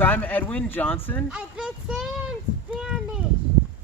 So I'm Edwin Johnson. I could say in Spanish.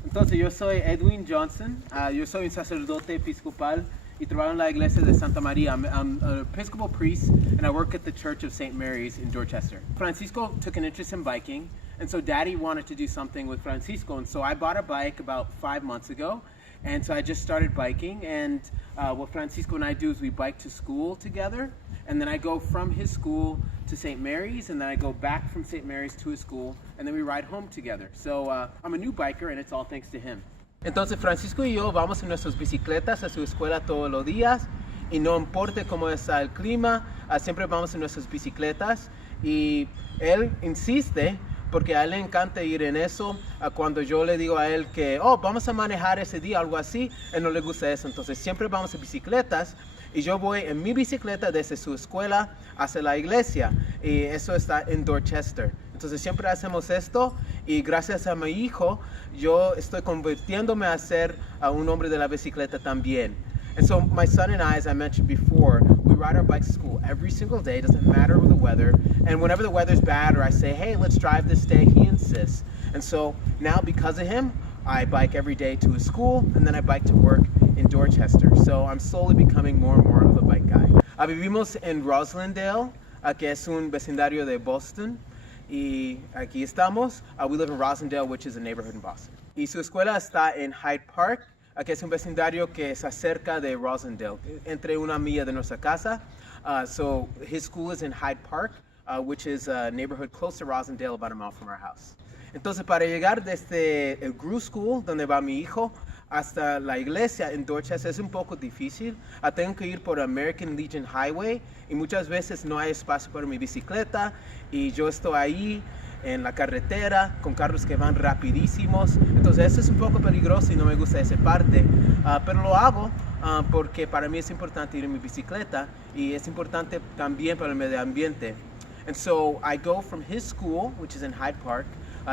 Entonces yo soy Edwin Johnson. Yo soy un sacerdote episcopal y trabajo en la iglesia de Santa María. I'm an Episcopal priest and I work at the Church of St. Mary's in Dorchester. Francisco took an interest in biking, and so Daddy wanted to do something with Francisco, and so I bought a bike about 5 months ago. And so I just started biking, and what Francisco and I do is we bike to school together, and then I go from his school to St. Mary's, and then I go back from St. Mary's to his school, and then we ride home together. So I'm a new biker, and it's all thanks to him. Entonces Francisco y yo vamos en nuestras bicicletas a su escuela todos los días, y no importa cómo está el clima, siempre vamos en nuestras bicicletas, y él insiste porque a él le encanta ir en eso. Cuando yo le digo a él que, vamos a manejar ese día, algo así, él no le gusta eso. Entonces siempre vamos en bicicletas y yo voy en mi bicicleta desde su escuela hacia la iglesia, y eso está en Dorchester. Entonces siempre hacemos esto, y gracias a mi hijo yo estoy convirtiéndome a ser un hombre de la bicicleta también. And so my son and I, as I mentioned before, we ride our bikes to school every single day. It doesn't matter the weather. And whenever the weather's bad or I say, hey, let's drive this day, he insists. And so now because of him, I bike every day to his school, and then I bike to work in Dorchester. So I'm slowly becoming more and more of a bike guy. Vivimos en Roslindale, que es un vecindario de Boston. Y aquí estamos. We live in Roslindale, which is a neighborhood in Boston. Y su escuela está en Hyde Park, que es un vecindario que está cerca de Roslindale, entre una milla de nuestra casa. So his school is in Hyde Park, which is a neighborhood close to Roslindale, about a mile from our house. Entonces, para llegar desde el Grew School, donde va mi hijo, hasta la iglesia en Dorchester es un poco difícil. Tengo que ir por American Legion Highway y muchas veces no hay espacio para mi bicicleta, y yo estoy ahí en la carretera con carros que van rapidísimos. Entonces eso es un poco peligroso y no me gusta esa parte, pero lo hago porque para mí es importante ir en mi bicicleta, y es importante también para el medio ambiente. And so I go from his school, which is in Hyde Park,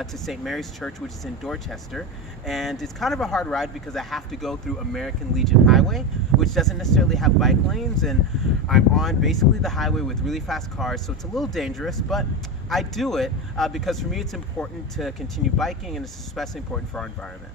to St. Mary's Church, which is in Dorchester. And it's kind of a hard ride because I have to go through American Legion Highway, which doesn't necessarily have bike lanes, and I'm on basically the highway with really fast cars, so it's a little dangerous, but I do it because for me it's important to continue biking, and it's especially important for our environment.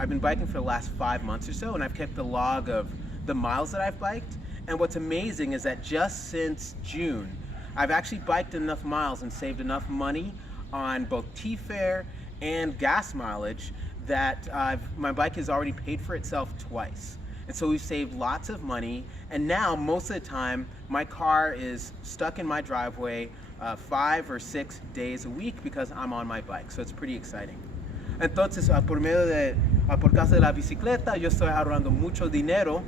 I've been biking for the last 5 months or so, and I've kept a log of the miles that I've biked, and what's amazing is that just since June, I've actually biked enough miles and saved enough money on both T-fare and gas mileage that my bike has already paid for itself twice. And so we've saved lots of money, and now most of the time my car is stuck in my driveway 5 or 6 days a week because I'm on my bike, so it's pretty exciting. Entonces por causa de la bicicleta yo estoy ahorrando mucho dinero.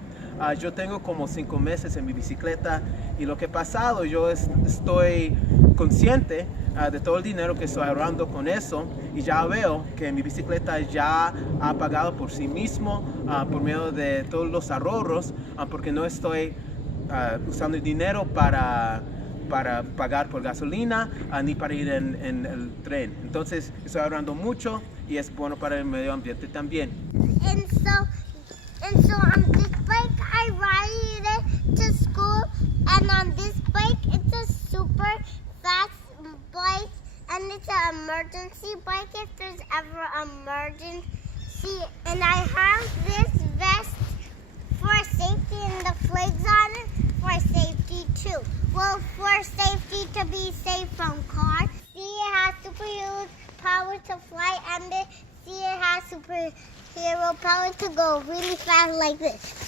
Yo tengo como 5 meses en mi bicicleta, y lo que ha pasado, yo estoy consciente de todo el dinero que estoy ahorrando con eso, y ya veo que mi bicicleta ya ha pagado por sí mismo por medio de todos los ahorros, porque no estoy usando el dinero para pagar por gasolina ni para ir en el tren. Entonces estoy ahorrando mucho, y es bueno para el medio ambiente también. And so on this bike, I ride it to school, and on this bike, it's a super fast bike, and it's an emergency bike if there's ever an emergency. And I have this vest for safety, and the flags on it for safety too. Well, for safety, to be safe from cars. See, it has superhero power to fly, and it has superhero power to go really fast like this.